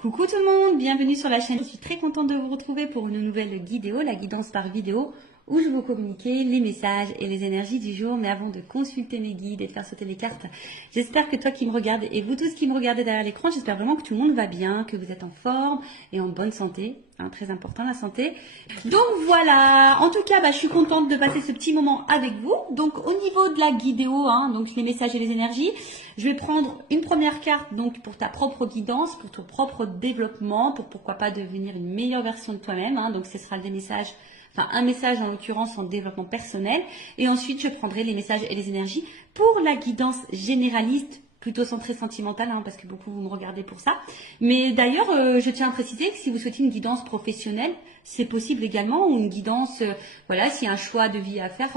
Coucou tout le monde, bienvenue sur la chaîne. Je suis très contente de vous retrouver pour une nouvelle vidéo, la guidance par vidéo, où je vais vous communiquer les messages et les énergies du jour. Mais avant de consulter mes guides et de faire sauter les cartes, j'espère que toi qui me regardes et vous tous qui me regardez derrière l'écran, j'espère vraiment que tout le monde va bien, que vous êtes en forme et en bonne santé. Très important la santé. Donc voilà, en tout cas, je suis contente de passer ce petit moment avec vous. Donc au niveau de la vidéo, donc les messages et les énergies, je vais prendre une première carte donc pour ta propre guidance, pour ton propre développement, pour pourquoi pas devenir une meilleure version de toi-même. Donc ce sera des messages, un message en l'occurrence en développement personnel. Et ensuite, je prendrai les messages et les énergies pour la guidance généraliste, plutôt centrée sentimentale, parce que beaucoup vous me regardez pour ça. Mais d'ailleurs, je tiens à préciser que si vous souhaitez une guidance professionnelle, c'est possible également, ou une guidance, voilà, s'il y a un choix de vie à faire,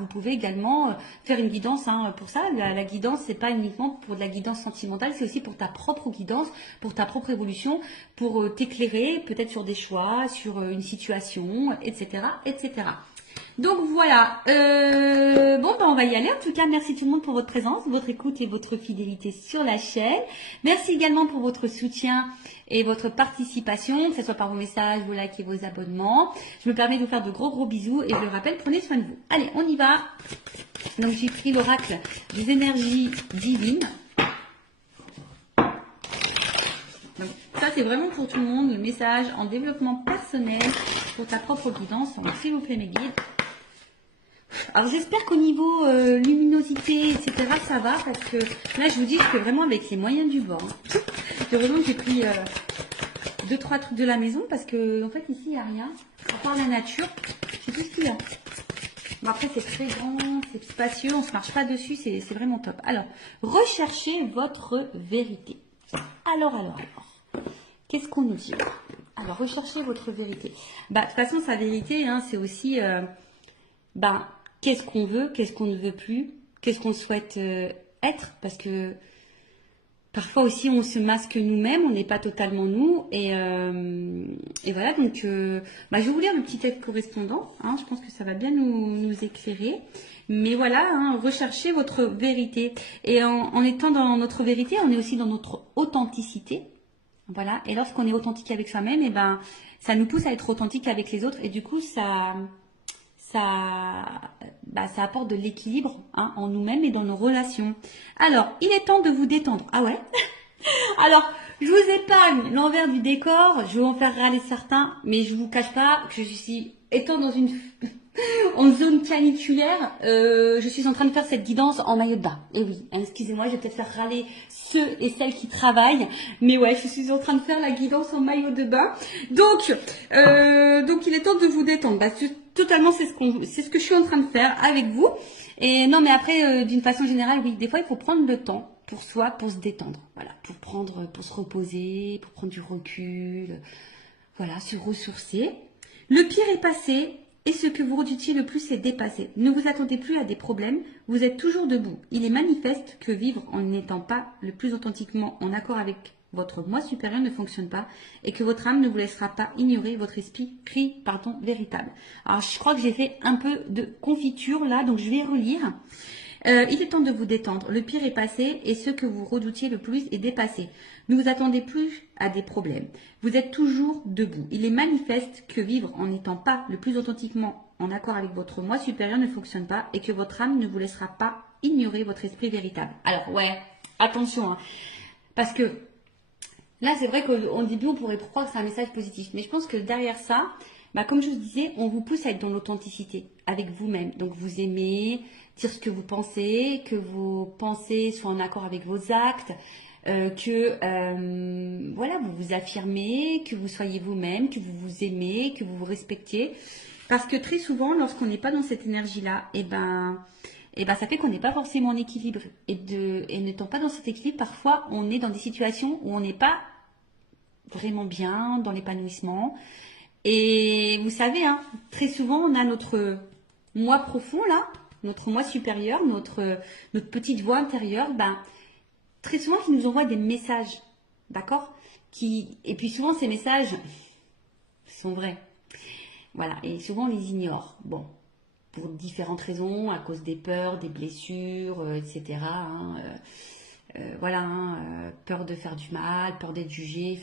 vous pouvez également faire une guidance pour ça. La guidance, c'est pas uniquement pour de la guidance sentimentale, c'est aussi pour ta propre guidance, pour ta propre évolution, pour t'éclairer peut-être sur des choix, sur une situation, etc., etc. Donc voilà, on va y aller. En tout cas, merci tout le monde pour votre présence, votre écoute et votre fidélité sur la chaîne. Merci également pour votre soutien et votre participation, que ce soit par vos messages, vos likes et vos abonnements. Je me permets de vous faire de gros bisous et je le rappelle, prenez soin de vous. Allez, on y va. Donc j'ai pris l'oracle des énergies divines. Donc, ça c'est vraiment pour tout le monde, le message en développement personnel pour ta propre guidance. Donc s'il vous plaît mes guides. Alors j'espère qu'au niveau luminosité, etc. ça va, parce que là je vous dis que vraiment avec les moyens du bord. Heureusement que j'ai pris 2-3 trucs de la maison, parce que en fait ici il n'y a rien. À part la nature, c'est tout ce qu'il y a. Bon, après c'est très grand, c'est spacieux, on se marche pas dessus, c'est vraiment top. Alors, recherchez votre vérité. Alors. Qu'est-ce qu'on nous dit? Alors, recherchez votre vérité. De toute façon, sa vérité, c'est aussi... qu'est-ce qu'on veut, qu'est-ce qu'on ne veut plus, qu'est-ce qu'on souhaite être, parce que parfois aussi on se masque nous-mêmes, on n'est pas totalement nous, et voilà, donc je vais vous lire le petit texte correspondant, je pense que ça va bien nous éclairer, mais voilà, recherchez votre vérité, et en étant dans notre vérité, on est aussi dans notre authenticité, voilà, et lorsqu'on est authentique avec soi-même, ça nous pousse à être authentique avec les autres, et du coup ça apporte de l'équilibre en nous-mêmes et dans nos relations. Alors, il est temps de vous détendre. Ah ouais? Alors, je vous épargne l'envers du décor, je vais en faire râler certains, mais je vous cache pas que je suis, étant dans en zone caniculaire, je suis en train de faire cette guidance en maillot de bain. Et oui, excusez-moi, je vais peut-être faire râler ceux et celles qui travaillent, mais ouais, je suis en train de faire la guidance en maillot de bain. Donc il est temps de vous détendre. Totalement, c'est ce que je suis en train de faire avec vous. Et non, mais après, d'une façon générale, oui, des fois, il faut prendre le temps pour soi, pour se détendre. Voilà, pour se reposer, pour prendre du recul. Voilà, se ressourcer. Le pire est passé. Et ce que vous redoutiez le plus est dépassé. Ne vous attendez plus à des problèmes, vous êtes toujours debout. Il est manifeste que vivre en n'étant pas le plus authentiquement en accord avec votre moi supérieur ne fonctionne pas et que votre âme ne vous laissera pas ignorer votre esprit véritable. Alors je crois que j'ai fait un peu de confiture là, donc je vais relire. Il est temps de vous détendre. Le pire est passé et ce que vous redoutiez le plus est dépassé. Ne vous attendez plus à des problèmes. Vous êtes toujours debout. Il est manifeste que vivre en n'étant pas le plus authentiquement en accord avec votre moi supérieur ne fonctionne pas et que votre âme ne vous laissera pas ignorer votre esprit véritable. Alors ouais, attention, parce que là c'est vrai qu'au début on pourrait croire que c'est un message positif, mais je pense que derrière ça, comme je vous disais, on vous pousse à être dans l'authenticité avec vous-même. Donc vous aimez dire ce que vos pensées soient en accord avec vos actes, voilà, vous vous affirmez, que vous soyez vous-même, que vous vous aimez, que vous vous respectiez. Parce que très souvent, lorsqu'on n'est pas dans cette énergie-là, ça fait qu'on n'est pas forcément en équilibre. Et n'étant pas dans cet équilibre, parfois on est dans des situations où on n'est pas vraiment bien, dans l'épanouissement. Et vous savez, très souvent, on a notre moi profond, là, notre moi supérieur, notre petite voix intérieure, très souvent, qui nous envoie des messages, d'accord? Et puis souvent, ces messages sont vrais. Voilà, et souvent, on les ignore. Bon, pour différentes raisons, à cause des peurs, des blessures, etc. Peur de faire du mal, peur d'être jugé,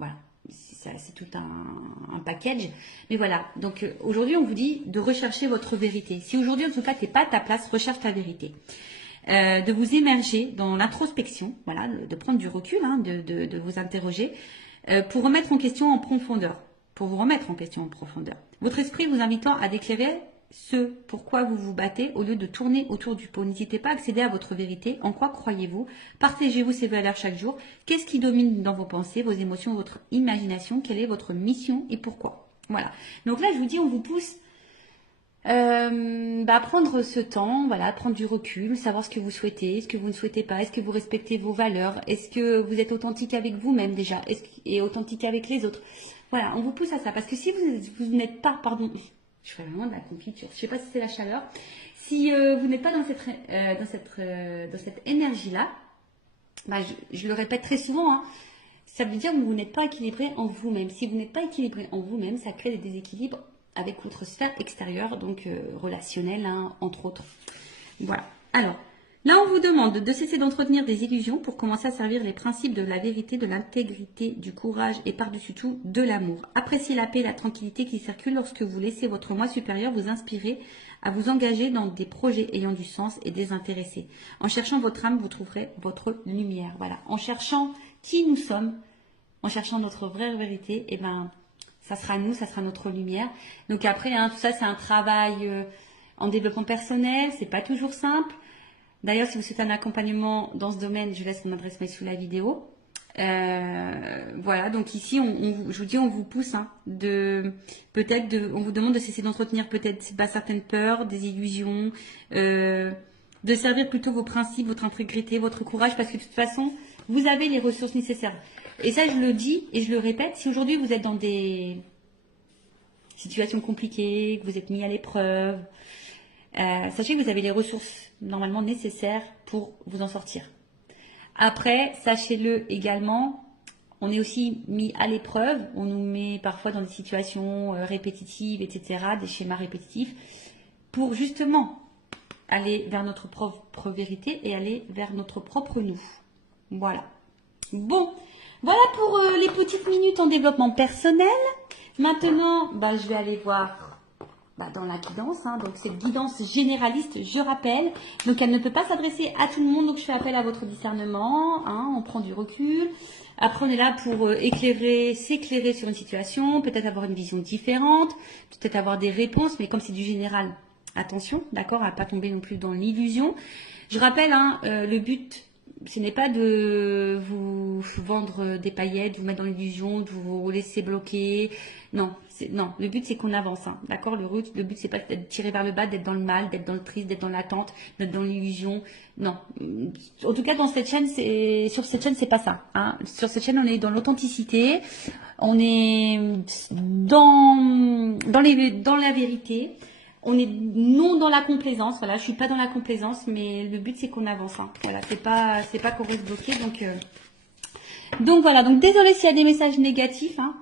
Voilà, c'est tout un package. Mais voilà, donc aujourd'hui, on vous dit de rechercher votre vérité. Si aujourd'hui, en tout cas, tu n'es pas à ta place, recherche ta vérité. De vous émerger dans l'introspection, voilà, de prendre du recul, hein, de vous interroger, pour remettre en question en profondeur. Pour vous remettre en question en profondeur. Votre esprit vous invitant à déclarer ce pourquoi vous vous battez au lieu de tourner autour du pot. N'hésitez pas à accéder à votre vérité. En quoi croyez-vous? Partagez-vous ces valeurs chaque jour. Qu'est-ce qui domine dans vos pensées, vos émotions, votre imagination? Quelle est votre mission et pourquoi? Voilà. Donc là, je vous dis, on vous pousse prendre ce temps, voilà, prendre du recul, savoir ce que vous souhaitez, ce que vous ne souhaitez pas, est-ce que vous respectez vos valeurs, est-ce que vous êtes authentique avec vous-même déjà, et authentique avec les autres. Voilà, on vous pousse à ça, parce que si vous n'êtes pas, pardon, je fais vraiment de la confiture, je sais pas si c'est la chaleur, si vous n'êtes pas dans cette énergie-là, je le répète très souvent, hein, ça veut dire que vous n'êtes pas équilibré en vous-même. Si vous n'êtes pas équilibré en vous-même, ça crée des déséquilibres avec votre sphère extérieure, donc relationnelle, hein, entre autres. Voilà. Alors, là, on vous demande de cesser d'entretenir des illusions pour commencer à servir les principes de la vérité, de l'intégrité, du courage et par-dessus tout, de l'amour. Appréciez la paix et la tranquillité qui circulent lorsque vous laissez votre moi supérieur vous inspirer à vous engager dans des projets ayant du sens et désintéressés. En cherchant votre âme, vous trouverez votre lumière. Voilà. En cherchant qui nous sommes, en cherchant notre vraie vérité, et ça sera nous, ça sera notre lumière. Donc après, hein, tout ça, c'est un travail en développement personnel. C'est pas toujours simple. D'ailleurs, si vous souhaitez un accompagnement dans ce domaine, je laisse mon adresse mail sous la vidéo. Voilà, donc ici, je vous dis, on vous pousse, hein, on vous demande de cesser d'entretenir peut-être certaines peurs, des illusions, de servir plutôt vos principes, votre intégrité, votre courage, parce que de toute façon, vous avez les ressources nécessaires. Et ça, je le dis et je le répète, si aujourd'hui vous êtes dans des situations compliquées, que vous êtes mis à l'épreuve, sachez que vous avez les ressources normalement nécessaires pour vous en sortir. Après, sachez-le également, on est aussi mis à l'épreuve, on nous met parfois dans des situations répétitives, etc., des schémas répétitifs, pour justement aller vers notre propre vérité et aller vers notre propre nous. Voilà. Bon, voilà pour les petites minutes en développement personnel. Maintenant, je vais aller voir dans la guidance. Hein, donc, cette guidance généraliste, je rappelle. Donc, elle ne peut pas s'adresser à tout le monde. Donc, je fais appel à votre discernement. Hein, on prend du recul. Après, on est là pour s'éclairer sur une situation. Peut-être avoir une vision différente. Peut-être avoir des réponses. Mais comme c'est du général, attention, d'accord, à ne pas tomber non plus dans l'illusion. Je rappelle, hein, le but... ce n'est pas de vous vendre des paillettes, vous mettre dans l'illusion, de vous laisser bloquer. Non, le but c'est qu'on avance, hein, d'accord. Le but c'est pas d'être tiré vers le bas, d'être dans le mal, d'être dans le triste, d'être dans l'attente, d'être dans l'illusion. Non, en tout cas sur cette chaîne c'est pas ça. Hein. Sur cette chaîne on est dans l'authenticité, on est dans la vérité. On est non dans la complaisance, voilà, je suis pas dans la complaisance, mais le but c'est qu'on avance, hein. Voilà, c'est pas qu'on reste bloqué, donc voilà, donc désolé s'il y a des messages négatifs, hein.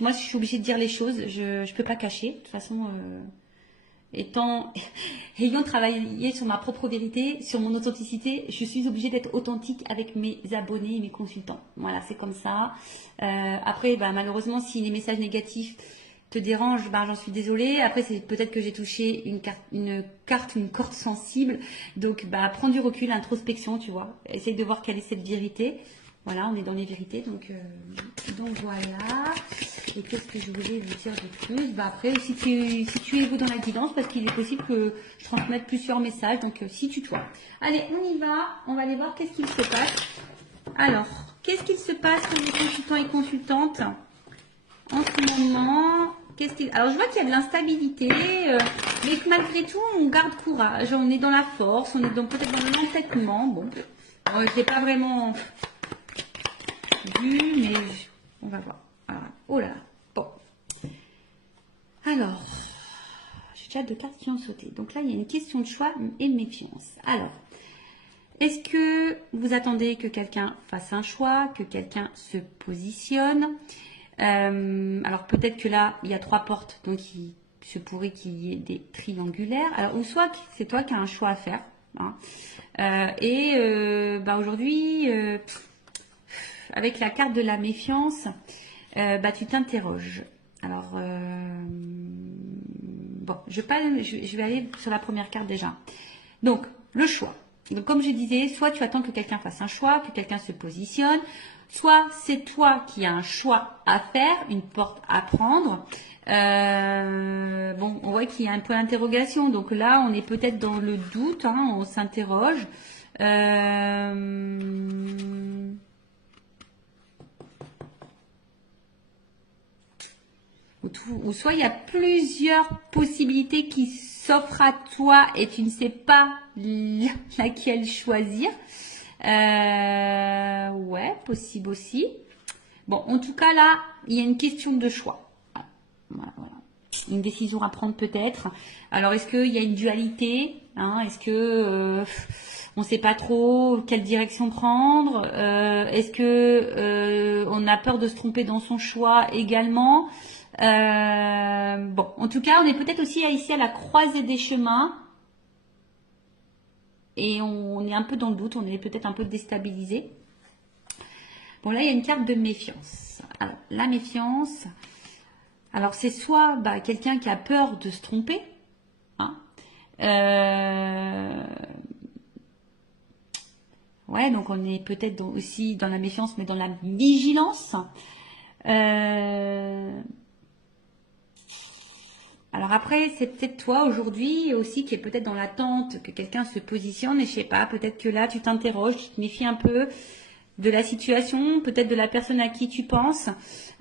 Moi je suis obligée de dire les choses, je peux pas cacher, de toute façon, ayant travaillé sur ma propre vérité, sur mon authenticité, je suis obligée d'être authentique avec mes abonnés et mes consultants, voilà, c'est comme ça. Après, malheureusement, si les messages négatifs te dérange, j'en suis désolée. Après, c'est peut-être que j'ai touché une corde sensible. Donc, prends du recul, introspection, tu vois. Essaye de voir quelle est cette vérité. Voilà, on est dans les vérités. Donc voilà. Et qu'est-ce que je voulais vous dire de plus? Après, si tu es vous dans la guidance, parce qu'il est possible que je transmette plusieurs messages. Donc, si tu toi. Allez, on y va. On va aller voir qu'est-ce qu'il se passe. Alors, qu'est-ce qu'il se passe pour les consultants et consultantes en ce moment? Alors, je vois qu'il y a de l'instabilité, mais que malgré tout, on garde courage, on est dans la force, on est peut-être dans l'entêtement. Bon, je ne l'ai pas vraiment vu, mais on va voir. Alors, oh là là, bon. Alors, j'ai déjà 2 cartes qui ont sauté. Donc là, il y a une question de choix et de méfiance. Alors, est-ce que vous attendez que quelqu'un fasse un choix, que quelqu'un se positionne? Alors peut-être que là il y a 3 portes, donc il se pourrait qu'il y ait des triangulaires. Alors ou soit c'est toi qui as un choix à faire, hein. Aujourd'hui avec la carte de la méfiance, bah, tu t'interroges. Alors, bon, je vais aller sur la première carte déjà. Donc, le choix. Donc, comme je disais, soit tu attends que quelqu'un fasse un choix, que quelqu'un se positionne, soit c'est toi qui as un choix à faire, une porte à prendre. Bon, on voit qu'il y a un peu d'interrogation. Donc là, on est peut-être dans le doute, hein, on s'interroge. Ou soit il y a plusieurs possibilités qui s'offrent à toi et tu ne sais pas laquelle choisir. Ouais, possible aussi. Bon, en tout cas là, il y a une question de choix. Voilà, voilà. Une décision à prendre peut-être. Alors, est-ce qu'il y a une dualité, hein? Est-ce que on ne sait pas trop quelle direction prendre? Est-ce que on a peur de se tromper dans son choix également? Bon, en tout cas, on est peut-être aussi ici à la croisée des chemins et on est un peu dans le doute, on est peut-être un peu déstabilisé. Bon, là, il y a une carte de méfiance. Alors, la méfiance, alors c'est soit bah, quelqu'un qui a peur de se tromper, hein, ouais, donc on est peut-être aussi dans la méfiance, mais dans la vigilance. Alors après, c'est peut-être toi aujourd'hui aussi qui est peut-être dans l'attente que quelqu'un se positionne et je sais pas, peut-être que là tu t'interroges, tu te méfies un peu de la situation, peut-être de la personne à qui tu penses.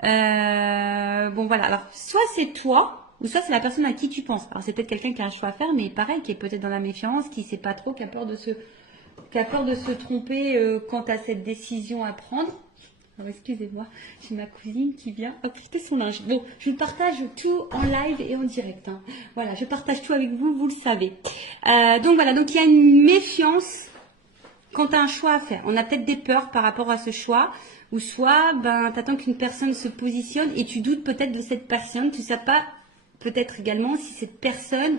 Bon voilà, alors soit c'est toi ou soit c'est la personne à qui tu penses. Alors c'est peut-être quelqu'un qui a un choix à faire, mais pareil, qui est peut-être dans la méfiance, qui sait pas trop, qui a peur de se tromper quant à cette décision à prendre. Alors, excusez-moi, j'ai ma cousine qui vient apporter son linge. Bon, je partage tout en live et en direct, hein. Voilà, je partage tout avec vous, vous le savez. Donc voilà, donc il y a une méfiance quand tu as un choix à faire. On a peut-être des peurs par rapport à ce choix, ou soit ben, tu attends qu'une personne se positionne et tu doutes peut-être de cette personne. Tu ne sais pas peut-être également si cette personne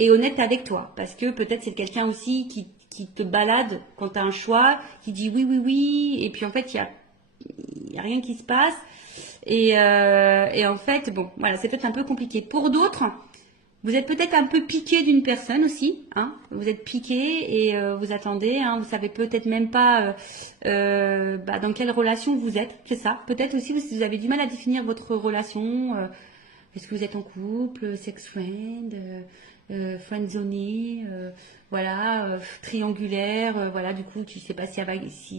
est honnête avec toi. Parce que peut-être c'est quelqu'un aussi qui te balade quand tu as un choix, qui dit oui, oui, oui, et puis en fait, il y a rien qui se passe. Et en fait, bon, voilà, c'est peut-être un peu compliqué. Pour d'autres, vous êtes peut-être un peu piqué d'une personne aussi, hein. Vous êtes piqué et vous attendez, hein. Vous savez peut-être même pas bah, dans quelle relation vous êtes, c'est ça. Peut-être aussi vous avez du mal à définir votre relation. Est-ce que vous êtes en couple, sex friend, friendzoné, voilà, triangulaire, voilà. Du coup, tu sais pas si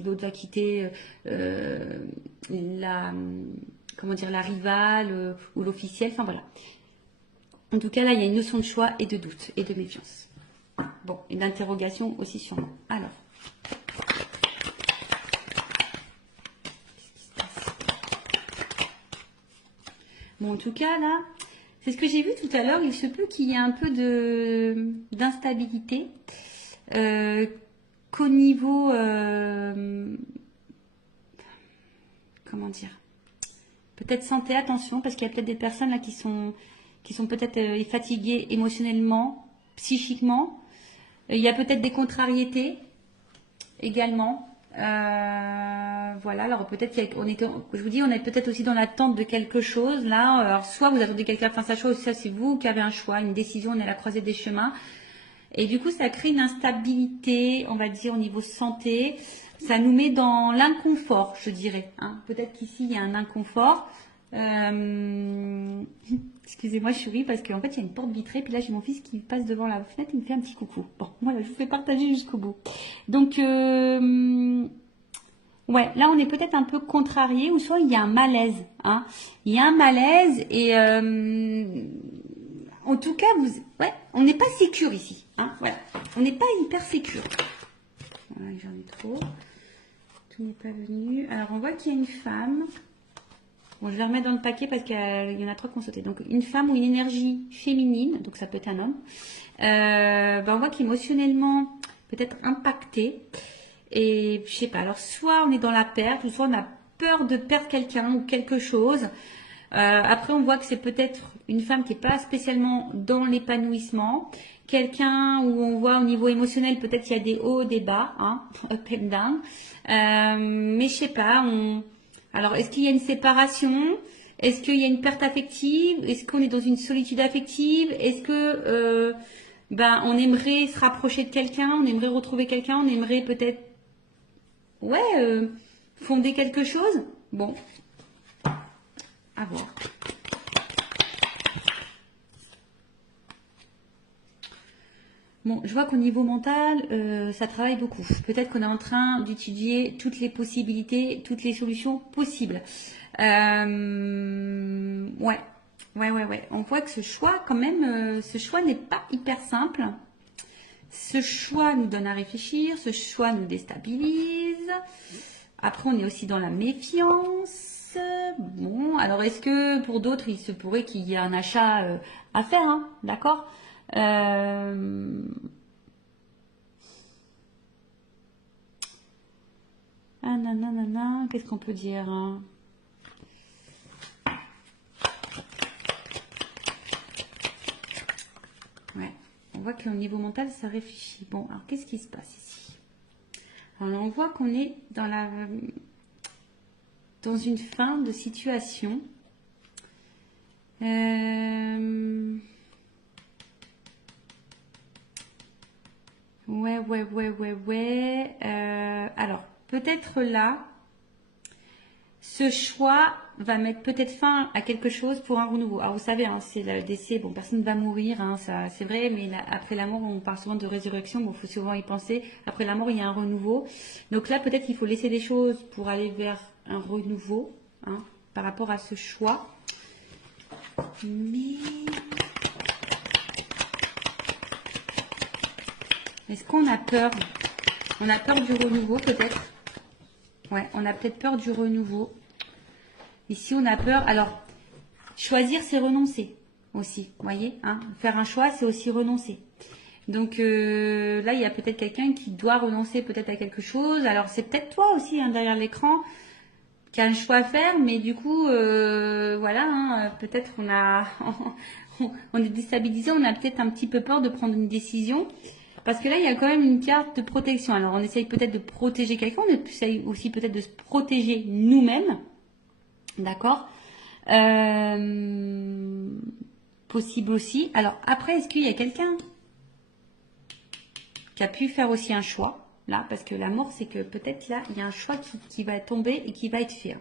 l'autre va quitter la, comment dire, la rivale ou l'officiel. Enfin voilà. En tout cas, là, il y a une notion de choix et de doute et de méfiance. Bon, et d'interrogation aussi sûrement. Alors. Bon, en tout cas, là, c'est ce que j'ai vu tout à l'heure. Il se peut qu'il y ait un peu d'instabilité. Qu'au niveau... comment dire? Peut-être santé, attention, parce qu'il y a peut-être des personnes là qui sont peut-être fatiguées émotionnellement, psychiquement. Il y a peut-être des contrariétés également. Voilà, alors peut-être je vous dis, on est peut-être aussi dans l'attente de quelque chose là. Alors soit vous attendez quelqu'un fasse sa chose, soit c'est vous qui avez un choix, une décision, on est à la croisée des chemins. Et du coup, ça crée une instabilité, on va dire, au niveau santé. Ça nous met dans l'inconfort, je dirais, hein. Peut-être qu'ici, il y a un inconfort. Excusez-moi, je souris parce qu'en fait, il y a une porte vitrée. Puis là, j'ai mon fils qui passe devant la fenêtre et il me fait un petit coucou. Bon, voilà, je vous fais partager jusqu'au bout. Donc, ouais, là, on est peut-être un peu contrarié ou soit il y a un malaise, hein. Il y a un malaise et... en tout cas, ouais, on n'est pas sécure ici, hein, voilà. On n'est pas hyper sécure. Voilà, j'en ai trop. Tout n'est pas venu. Alors, on voit qu'il y a une femme. Bon, je vais remettre dans le paquet parce qu'il y en a trois qui ont sauté. Donc, une femme ou une énergie féminine, donc ça peut être un homme. Ben, on voit qu'émotionnellement, peut-être impacté. Et je sais pas, alors soit on est dans la perte, ou soit on a peur de perdre quelqu'un ou quelque chose. Après, on voit que c'est peut-être une femme qui n'est pas spécialement dans l'épanouissement. Quelqu'un où on voit au niveau émotionnel, peut-être qu'il y a des hauts, des bas, hein, up and down. Mais je sais pas, Alors, est-ce qu'il y a une séparation? Est-ce qu'il y a une perte affective? Est-ce qu'on est dans une solitude affective? Est-ce que ben, on aimerait se rapprocher de quelqu'un? On aimerait retrouver quelqu'un? On aimerait peut-être ouais, fonder quelque chose? Bon, à voir. Bon, je vois qu'au niveau mental, ça travaille beaucoup. Peut-être qu'on est en train d'étudier toutes les possibilités, toutes les solutions possibles. Ouais, ouais. On voit que ce choix, quand même, ce choix n'est pas hyper simple. Ce choix nous donne à réfléchir, ce choix nous déstabilise. Après, on est aussi dans la méfiance. Bon, alors est-ce que pour d'autres, il se pourrait qu'il y ait un achat à faire, hein, d'accord? Ah nanana, qu'est-ce qu'on peut dire, hein? Ouais, on voit qu'au niveau mental, ça réfléchit. Bon, alors qu'est-ce qui se passe ici? Alors on voit qu'on est dans une fin de situation. Ouais. Alors, peut-être là, ce choix va mettre peut-être fin à quelque chose pour un renouveau. Alors, vous savez, hein, c'est le décès, bon, personne ne va mourir, hein, ça, c'est vrai, mais après la mort, on parle souvent de résurrection, bon, il faut souvent y penser. Après la mort, il y a un renouveau. Donc là, peut-être qu'il faut laisser des choses pour aller vers un renouveau, hein, par rapport à ce choix. Mais est-ce qu'on a peur? On a peur du renouveau peut-être. Ouais, on a peut-être peur du renouveau. Ici, on a peur. Alors, choisir, c'est renoncer aussi. Vous voyez, hein, faire un choix, c'est aussi renoncer. Donc là, il y a peut-être quelqu'un qui doit renoncer peut-être à quelque chose. Alors, c'est peut-être toi aussi, hein, derrière l'écran, qui a un choix à faire. Mais du coup, voilà, hein, peut-être on est déstabilisé. On a peut-être un petit peu peur de prendre une décision. Parce que là, il y a quand même une carte de protection. Alors, on essaye peut-être de protéger quelqu'un, on essaye aussi peut-être de se protéger nous-mêmes. D'accord? Possible aussi. Alors, après, est-ce qu'il y a quelqu'un qui a pu faire aussi un choix? Là, parce que la mort, c'est que peut-être là, il y a un choix qui va tomber et qui va être fait.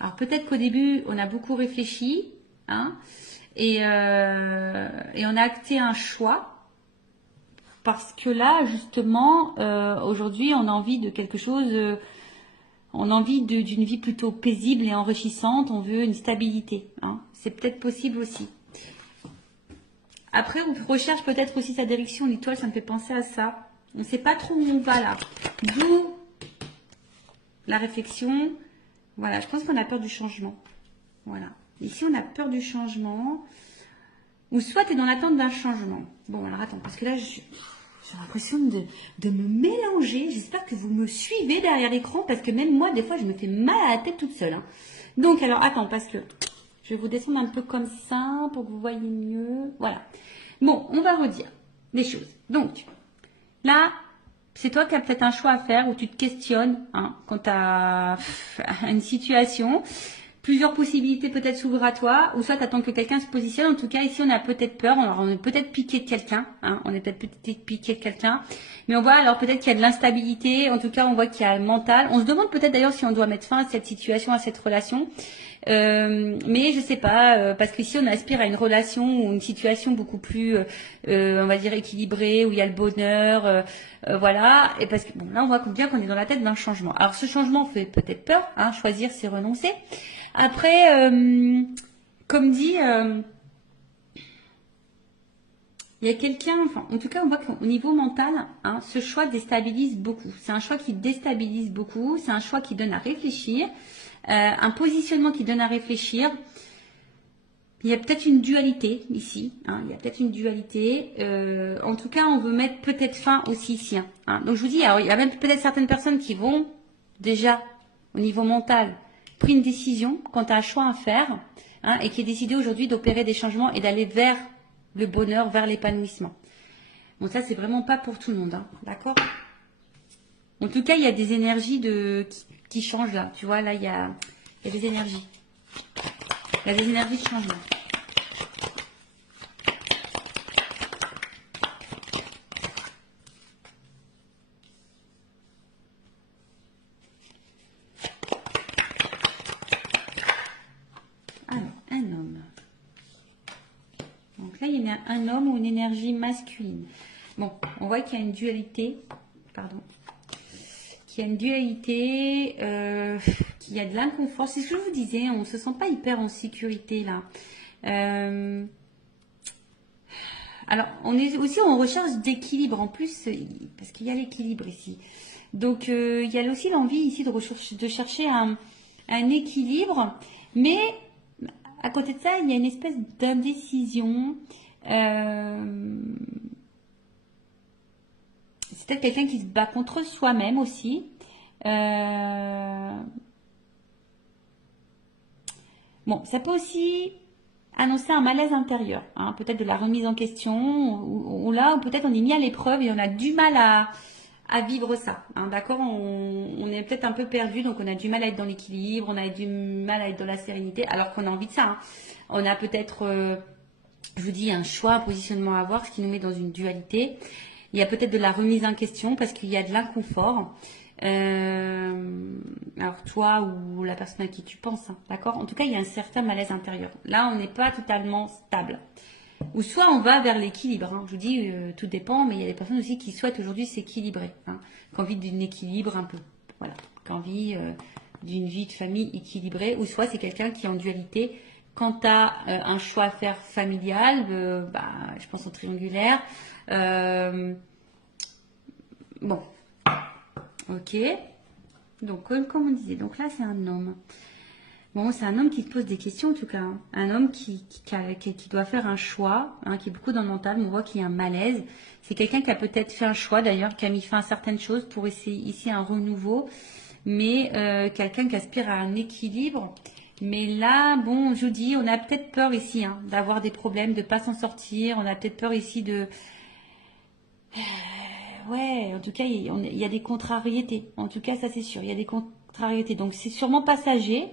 Alors, peut-être qu'au début, on a beaucoup réfléchi, hein, et on a acté un choix. Parce que là, justement, aujourd'hui, on a envie de quelque chose, on a envie d'une vie plutôt paisible et enrichissante, on veut une stabilité, hein. C'est peut-être possible aussi. Après, on recherche peut-être aussi sa direction, l'étoile, ça me fait penser à ça. On ne sait pas trop où on va là. D'où la réflexion. Voilà, je pense qu'on a peur du changement. Voilà. Ici, on a peur du changement. Ou soit tu es dans l'attente d'un changement. Bon, alors attends, parce que là, j'ai l'impression de me mélanger. J'espère que vous me suivez derrière l'écran parce que même moi, des fois, je me fais mal à la tête toute seule, hein. Donc, alors, attends, parce que je vais vous descendre un peu comme ça pour que vous voyez mieux. Voilà. Bon, on va redire des choses. Donc, là, c'est toi qui as peut-être un choix à faire où tu te questionnes, hein, quant à une situation. Plusieurs possibilités peut-être s'ouvrent à toi, ou soit tu attends que quelqu'un se positionne. En tout cas, ici, on a peut-être peur. Alors, on est peut-être piqué de quelqu'un. Hein, on est peut-être piqué de quelqu'un. Mais on voit alors peut-être qu'il y a de l'instabilité. En tout cas, on voit qu'il y a le mental. On se demande peut-être d'ailleurs si on doit mettre fin à cette situation, à cette relation. Mais je sais pas, parce qu'ici, on aspire à une relation ou une situation beaucoup plus, on va dire, équilibrée, où il y a le bonheur. Voilà. Et parce que, bon, là, on voit bien qu'on est dans la tête d'un changement. Alors, ce changement fait peut-être peur. Hein, choisir, c'est renoncer. Après, comme dit, il y a quelqu'un, enfin, en tout cas, on voit qu'au niveau mental, hein, ce choix déstabilise beaucoup. C'est un choix qui déstabilise beaucoup, c'est un choix qui donne à réfléchir, un positionnement qui donne à réfléchir. Il y a peut-être une dualité ici, hein, il y a peut-être une dualité. En tout cas, on veut mettre peut-être fin aussi ici. Hein. Donc, je vous dis, alors, il y a même peut-être certaines personnes qui vont déjà, au niveau mental, pris une décision quant à un choix à faire, hein, et qui est décidé aujourd'hui d'opérer des changements et d'aller vers le bonheur, vers l'épanouissement. Bon, ça, c'est vraiment pas pour tout le monde, hein, d'accord? En tout cas, il y a des énergies qui changent là. Tu vois, là, il y a Il y a des énergies. Il y a des énergies de changement. Alors, un homme. Donc là, il y a un homme ou une énergie masculine. Bon, on voit qu'il y a une dualité. Pardon. Qu'il y a une dualité, qu'il y a de l'inconfort. C'est ce que je vous disais, on ne se sent pas hyper en sécurité là. Alors, on est aussi en recherche d'équilibre en plus, parce qu'il y a l'équilibre ici. Donc, il y a aussi l'envie ici de chercher un équilibre, mais à côté de ça, il y a une espèce d'indécision. C'est peut-être quelqu'un qui se bat contre soi-même aussi. Bon, ça peut aussi annoncer un malaise intérieur, hein, peut-être de la remise en question, ou là, ou peut-être on est mis à l'épreuve et on a du mal à vivre ça. Hein, d'accord, on est peut-être un peu perdu, donc on a du mal à être dans l'équilibre, on a du mal à être dans la sérénité, alors qu'on a envie de ça. Hein. On a peut-être, je vous dis, un choix, un positionnement à avoir, ce qui nous met dans une dualité. Il y a peut-être de la remise en question parce qu'il y a de l'inconfort. Alors toi ou la personne à qui tu penses, hein, d'accord? En tout cas, il y a un certain malaise intérieur. Là, on n'est pas totalement stable. Ou soit on va vers l'équilibre. Hein. Je vous dis, tout dépend, mais il y a des personnes aussi qui souhaitent aujourd'hui s'équilibrer, hein, qui ont envie d'un équilibre un peu, voilà, qui ont envie d'une vie de famille équilibrée. Ou soit c'est quelqu'un qui est en dualité. Quant à un choix à faire familial, je pense en triangulaire. Bon, ok. Donc, comme on disait, donc là, c'est un homme. Bon, c'est un homme qui se pose des questions, en tout cas. Hein. Un homme qui doit faire un choix, hein, qui est beaucoup dans le mental. On voit qu'il y a un malaise. C'est quelqu'un qui a peut-être fait un choix, d'ailleurs, qui a mis fin à certaines choses pour essayer ici un renouveau. Mais quelqu'un qui aspire à un équilibre. Mais là, bon, je vous dis, on a peut-être peur ici hein, d'avoir des problèmes, de ne pas s'en sortir. On a peut-être peur ici de... Ouais, en tout cas, il y a des contrariétés. En tout cas, ça c'est sûr, il y a des contrariétés. Donc, c'est sûrement passager,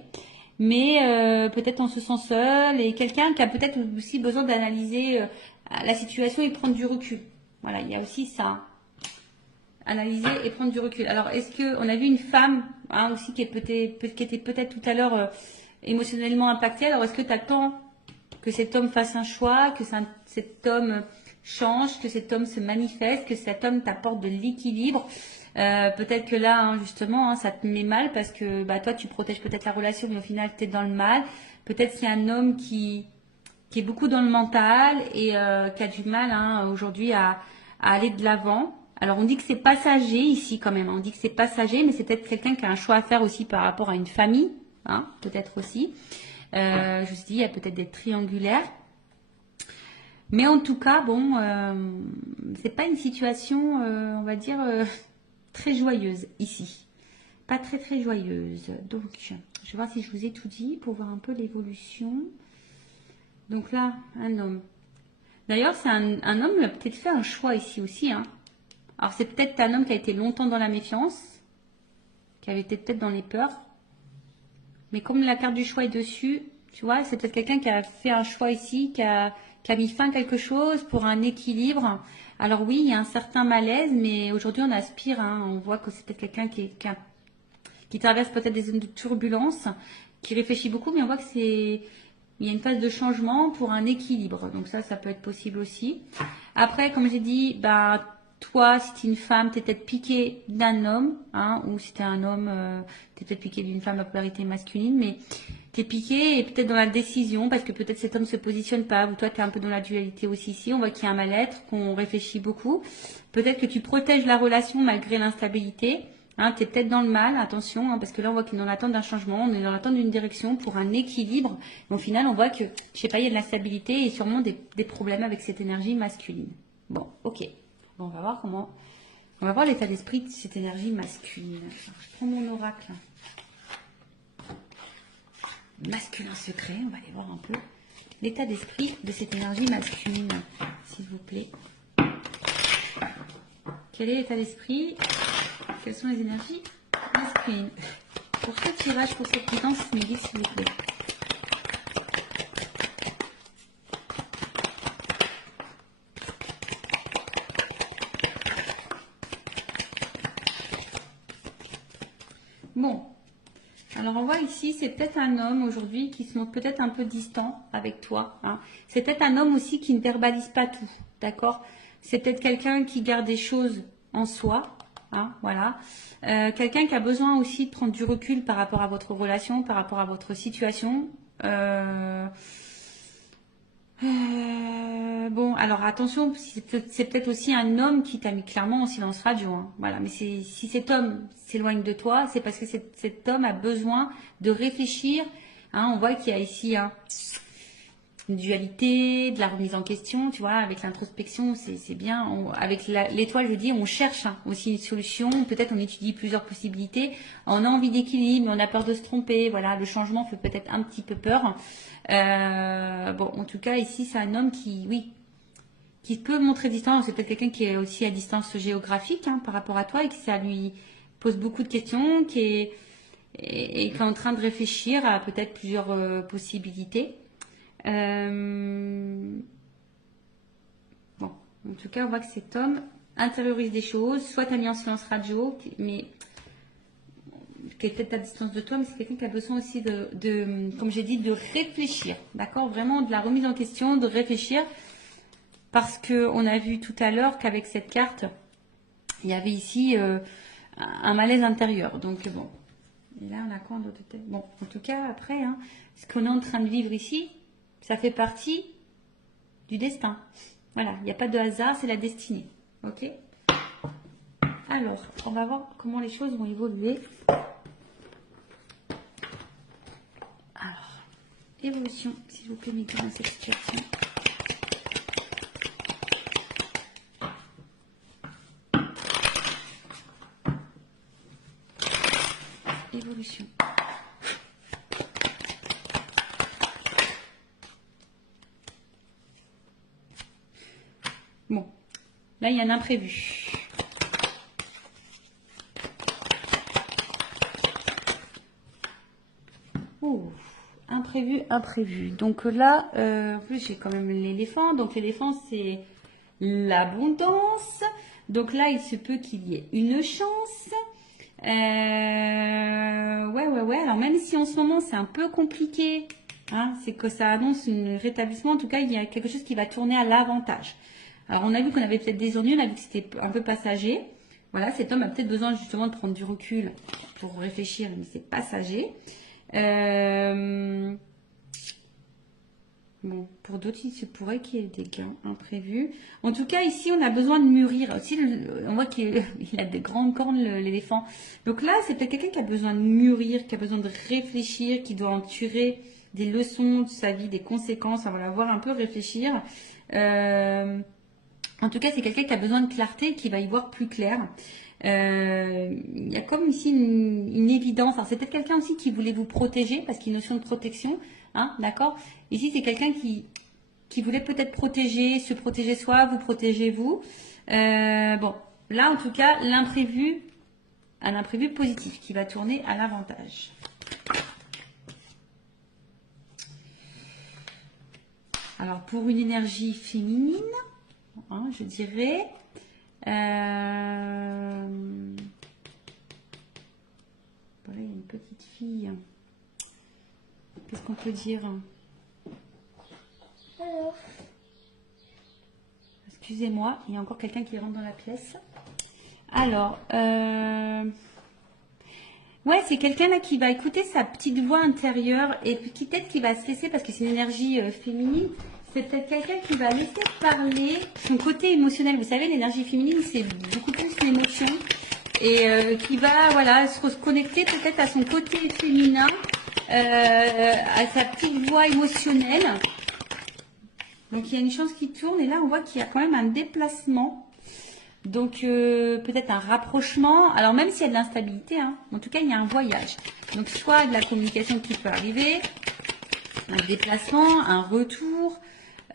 mais peut-être on se sent seul et quelqu'un qui a peut-être aussi besoin d'analyser la situation et prendre du recul. Voilà, il y a aussi ça. Analyser et prendre du recul. Alors, est-ce que on a vu une femme hein, aussi qui était peut-être tout à l'heure émotionnellement impactée. Alors, est-ce que tu attends que cet homme fasse un choix, que cet homme change, que cet homme se manifeste, que cet homme t'apporte de l'équilibre. Peut-être que là, hein, justement, hein, ça te met mal parce que toi, tu protèges peut-être la relation, mais au final, tu es dans le mal. Peut-être qu'il y a un homme qui est beaucoup dans le mental et qui a du mal hein, aujourd'hui à aller de l'avant. Alors, on dit que c'est passager ici quand même. On dit que c'est passager, mais c'est peut-être quelqu'un qui a un choix à faire aussi par rapport à une famille. Hein, peut-être aussi. Je vous dis, il y a peut-être des triangulaires. Mais en tout cas, bon, c'est pas une situation, on va dire, très joyeuse ici. Pas très très joyeuse. Donc, je vais voir si je vous ai tout dit pour voir un peu l'évolution. Donc là, un homme. D'ailleurs, c'est un homme qui a peut-être fait un choix ici aussi. Hein. Alors, c'est peut-être un homme qui a été longtemps dans la méfiance, qui avait été peut-être dans les peurs. Mais comme la carte du choix est dessus, tu vois, c'est peut-être quelqu'un qui a fait un choix ici, qui a mis fin à quelque chose pour un équilibre. Alors oui, il y a un certain malaise, mais aujourd'hui on aspire, hein, on voit que c'est peut-être quelqu'un qui traverse peut-être des zones de turbulence, qui réfléchit beaucoup, mais on voit que il y a une phase de changement pour un équilibre. Donc ça peut être possible aussi. Après, comme j'ai dit, toi, si tu es une femme, tu es peut-être piqué d'un homme, hein, ou si tu es un homme, tu es peut-être piqué d'une femme à polarité masculine, mais tu es piqué et peut-être dans la décision, parce que peut-être cet homme ne se positionne pas, ou toi tu es un peu dans la dualité aussi ici, on voit qu'il y a un mal-être, qu'on réfléchit beaucoup. Peut-être que tu protèges la relation malgré l'instabilité, hein, tu es peut-être dans le mal, attention, hein, parce que là on voit qu'on est dans l'attente d'un changement, on est dans l'attente d'une direction pour un équilibre, mais au final on voit que, je sais pas, il y a de l'instabilité et sûrement des problèmes avec cette énergie masculine. Bon, ok. On va voir on va voir l'état d'esprit de cette énergie masculine. Alors, je prends mon oracle. Masculin secret, on va aller voir un peu l'état d'esprit de cette énergie masculine, s'il vous plaît. Quel est l'état d'esprit? Quelles sont les énergies masculines? pour ce tirage, pour cette guidance, me dit s'il vous plaît. Bon, alors on voit ici, c'est peut-être un homme aujourd'hui qui se montre peut-être un peu distant avec toi. Hein. C'est peut-être un homme aussi qui ne verbalise pas tout, d'accord? C'est peut-être quelqu'un qui garde des choses en soi, hein, voilà. Quelqu'un qui a besoin aussi de prendre du recul par rapport à votre relation, par rapport à votre situation. Bon, alors attention, c'est peut-être aussi un homme qui t'a mis clairement en silence radio. Hein. Voilà, mais si cet homme s'éloigne de toi, c'est parce que cet homme a besoin de réfléchir. Hein, on voit qu'il y a ici une dualité, de la remise en question, tu vois, avec l'introspection, c'est bien. Avec l'étoile, je dis, on cherche aussi une solution. Peut-être on étudie plusieurs possibilités. On a envie d'équilibre, mais on a peur de se tromper. Voilà, le changement fait peut-être un petit peu peur. Bon, en tout cas, ici, c'est un homme qui, oui, qui peut montrer distance. C'est peut-être quelqu'un qui est aussi à distance géographique hein, par rapport à toi et que ça lui pose beaucoup de questions, qui est en train de réfléchir à peut-être plusieurs possibilités. Bon, en tout cas, on voit que cet homme intériorise des choses, soit t'as mis en silence radio, mais qui est peut-être à distance de toi, mais c'est quelqu'un qui a besoin aussi comme j'ai dit, de réfléchir, d'accord? Vraiment de la remise en question, de réfléchir, parce qu'on a vu tout à l'heure qu'avec cette carte, il y avait ici un malaise intérieur. Donc bon, et là on a quoi d'autre? Bon, en tout cas, après, hein, ce qu'on est en train de vivre ici, ça fait partie du destin. Voilà, il n'y a pas de hasard, c'est la destinée. Ok? Alors, on va voir comment les choses vont évoluer. Alors, évolution, s'il vous plaît, mettez dans cette situation. Évolution. Bon, là, il y a un imprévu. Oh, imprévu. Donc là, en plus, j'ai quand même l'éléphant. Donc l'éléphant, c'est l'abondance. Donc là, il se peut qu'il y ait une chance. Ouais. Alors même si en ce moment, c'est un peu compliqué, hein, c'est que ça annonce un rétablissement. En tout cas, il y a quelque chose qui va tourner à l'avantage. Alors, on a vu qu'on avait peut-être des ennuis, on a vu que c'était un peu passager. Voilà, cet homme a peut-être besoin justement de prendre du recul pour réfléchir, mais c'est passager. Bon, pour d'autres, il se pourrait qu'il y ait des gains imprévus. En tout cas, ici, on a besoin de mûrir. Aussi, on voit qu'il a des grandes cornes, l'éléphant. Donc là, c'est peut-être quelqu'un qui a besoin de mûrir, qui a besoin de réfléchir, qui doit en tirer des leçons de sa vie, des conséquences. Enfin, voilà, voir un peu réfléchir. En tout cas, c'est quelqu'un qui a besoin de clarté, qui va y voir plus clair. Il y a comme ici une évidence. Alors, c'est peut-être quelqu'un aussi qui voulait vous protéger, parce qu'il y a une notion de protection. Hein, d'accord? Ici, c'est quelqu'un qui voulait peut-être se protéger soi, vous protéger vous. Bon, là, en tout cas, un imprévu positif qui va tourner à l'avantage. Alors, pour une énergie féminine, hein, je dirais, voilà, il y a une petite fille. Qu'est-ce qu'on peut dire? Alors. Excusez-moi, il y a encore quelqu'un qui rentre dans la pièce. Alors, ouais, c'est quelqu'un là qui va écouter sa petite voix intérieure et peut-être qui va se laisser, parce que c'est une énergie féminine, c'est peut-être quelqu'un qui va laisser parler son côté émotionnel. Vous savez, l'énergie féminine, c'est beaucoup plus l'émotion et qui va, voilà, se reconnecter peut-être à son côté féminin, à sa petite voix émotionnelle. Donc, il y a une chance qui tourne et là, on voit qu'il y a quand même un déplacement. Donc, peut-être un rapprochement. Alors, même s'il y a de l'instabilité, hein, en tout cas, il y a un voyage. Donc, soit de la communication qui peut arriver, un déplacement, un retour.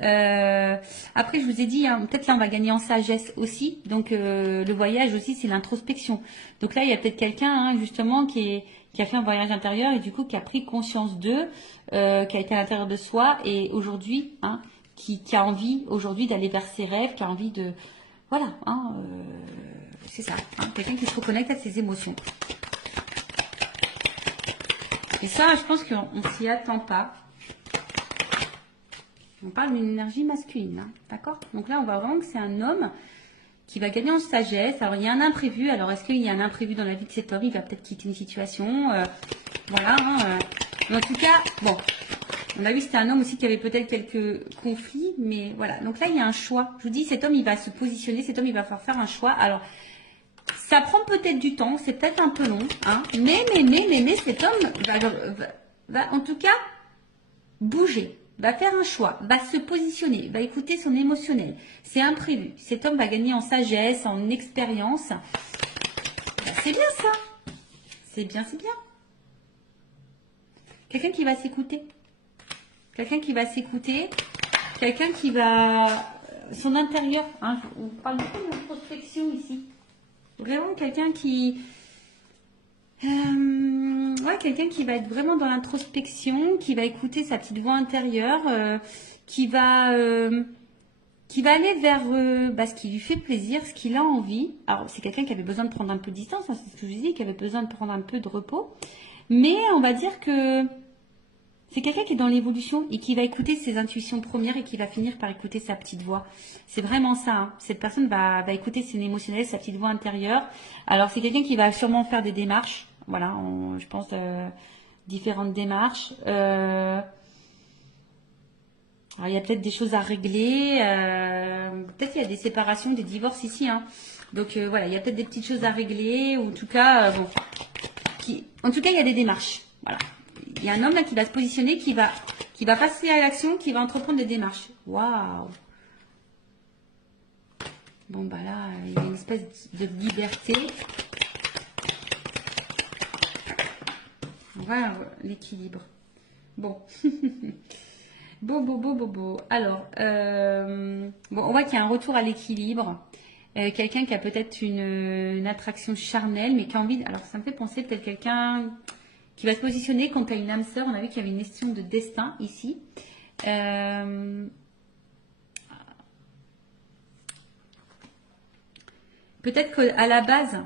Après, je vous ai dit, hein, peut-être là, on va gagner en sagesse aussi. Donc, le voyage aussi, c'est l'introspection. Donc là, il y a peut-être quelqu'un, hein, justement, qui qui a fait un voyage intérieur et du coup qui a pris conscience d'eux, qui a été à l'intérieur de soi et aujourd'hui, hein, qui a envie aujourd'hui d'aller vers ses rêves, qui a envie de... Voilà, hein, c'est ça, hein, quelqu'un qui se reconnecte à ses émotions. Et ça, je pense qu'on ne s'y attend pas. On parle d'une énergie masculine, hein, d'accord? Donc là, on voit vraiment que c'est un homme qui va gagner en sagesse. Alors, il y a un imprévu. Alors, est-ce qu'il y a un imprévu dans la vie de cet homme? Il va peut-être quitter une situation. Voilà. Hein, mais en tout cas, bon, on a vu que c'était un homme aussi qui avait peut-être quelques conflits. Mais voilà. Donc là, il y a un choix. Je vous dis, cet homme, il va se positionner. Cet homme, il va falloir faire un choix. Alors, ça prend peut-être du temps. C'est peut-être un peu long. Hein, mais cet homme va en tout cas bouger. Va faire un choix, va se positionner, va écouter son émotionnel. C'est imprévu. Cet homme va gagner en sagesse, en expérience. Ben, c'est bien ça. C'est bien, c'est bien. Quelqu'un qui va s'écouter. Quelqu'un qui va s'écouter. Quelqu'un qui va... Son intérieur. Hein, on parle beaucoup d'introspection ici. Vraiment quelqu'un qui... ouais, quelqu'un qui va être vraiment dans l'introspection, qui va écouter sa petite voix intérieure, qui va aller vers ce qui lui fait plaisir, ce qu'il a envie. Alors, c'est quelqu'un qui avait besoin de prendre un peu de distance, hein, c'est ce que je dis, qui avait besoin de prendre un peu de repos. Mais on va dire que c'est quelqu'un qui est dans l'évolution et qui va écouter ses intuitions premières et qui va finir par écouter sa petite voix. C'est vraiment ça. Hein. Cette personne va écouter ses émotionnels, sa petite voix intérieure. Alors, c'est quelqu'un qui va sûrement faire des démarches. Voilà, je pense différentes démarches. Alors, il y a peut-être des choses à régler. Peut-être qu'il y a des séparations, des divorces ici. Hein. Donc voilà, il y a peut-être des petites choses à régler. Ou en tout cas, bon, en tout cas, il y a des démarches. Voilà, il y a un homme là qui va se positionner, qui va passer à l'action, qui va entreprendre des démarches. Waouh. Bon bah là, il y a une espèce de liberté. Voilà l'équilibre. Bon. Bon. Alors, bon, on voit qu'il y a un retour à l'équilibre. Quelqu'un qui a peut-être une attraction charnelle, mais qui a envie... Alors, ça me fait penser peut-être quelqu'un qui va se positionner quand tu as une âme sœur. On a vu qu'il y avait une question de destin ici. Peut-être qu'à la base...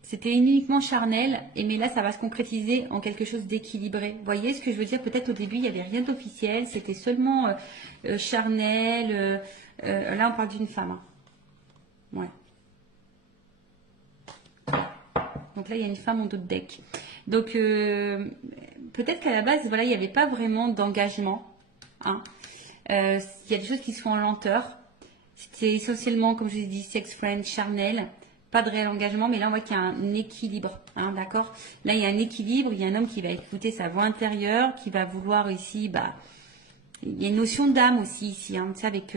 C'était uniquement charnel, mais là, ça va se concrétiser en quelque chose d'équilibré. Vous voyez ce que je veux dire? Peut-être au début, il n'y avait rien d'officiel, c'était seulement charnel. Là, on parle d'une femme. Hein. Ouais. Donc là, il y a une femme en dos de deck. Donc, peut-être qu'à la base, voilà, il n'y avait pas vraiment d'engagement. Hein. Il y a des choses qui sont en lenteur. C'était essentiellement, comme je vous ai dit, sex friend, charnel. Pas de réel engagement, mais là on voit qu'il y a un équilibre, hein, d'accord? Là il y a un équilibre, il y a un homme qui va écouter sa voix intérieure, qui va vouloir ici, il y a une notion d'âme aussi ici, hein, tu sais, avec...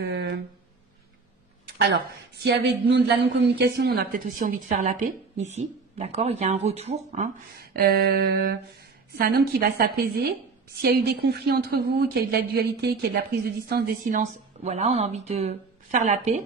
Alors, s'il y avait de la non-communication, on a peut-être aussi envie de faire la paix, ici, d'accord? Il y a un retour, hein. C'est un homme qui va s'apaiser. S'il y a eu des conflits entre vous, qu'il y a eu de la dualité, qu'il y a de la prise de distance, des silences, voilà, on a envie de faire la paix.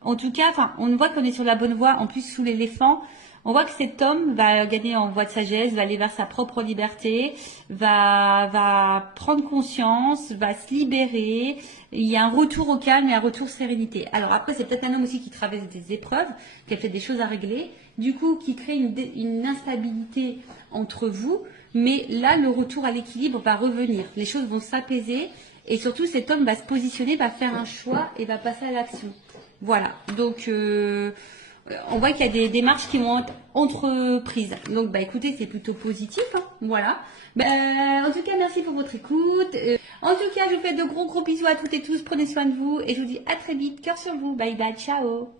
En tout cas, on voit qu'on est sur la bonne voie. En plus, sous l'éléphant, on voit que cet homme va gagner en voie de sagesse, va aller vers sa propre liberté, va prendre conscience, va se libérer. Il y a un retour au calme et un retour sérénité. Alors après, c'est peut-être un homme aussi qui traverse des épreuves, qui a peut-être des choses à régler, du coup, qui crée une instabilité entre vous. Mais là, le retour à l'équilibre va revenir. Les choses vont s'apaiser et surtout, cet homme va se positionner, va faire un choix et va passer à l'action. Voilà, donc on voit qu'il y a des démarches qui vont être entreprises. Donc écoutez, c'est plutôt positif, hein, voilà. En tout cas, merci pour votre écoute. En tout cas, je vous fais de gros bisous à toutes et tous. Prenez soin de vous et je vous dis à très vite. Cœur sur vous. Bye bye, ciao.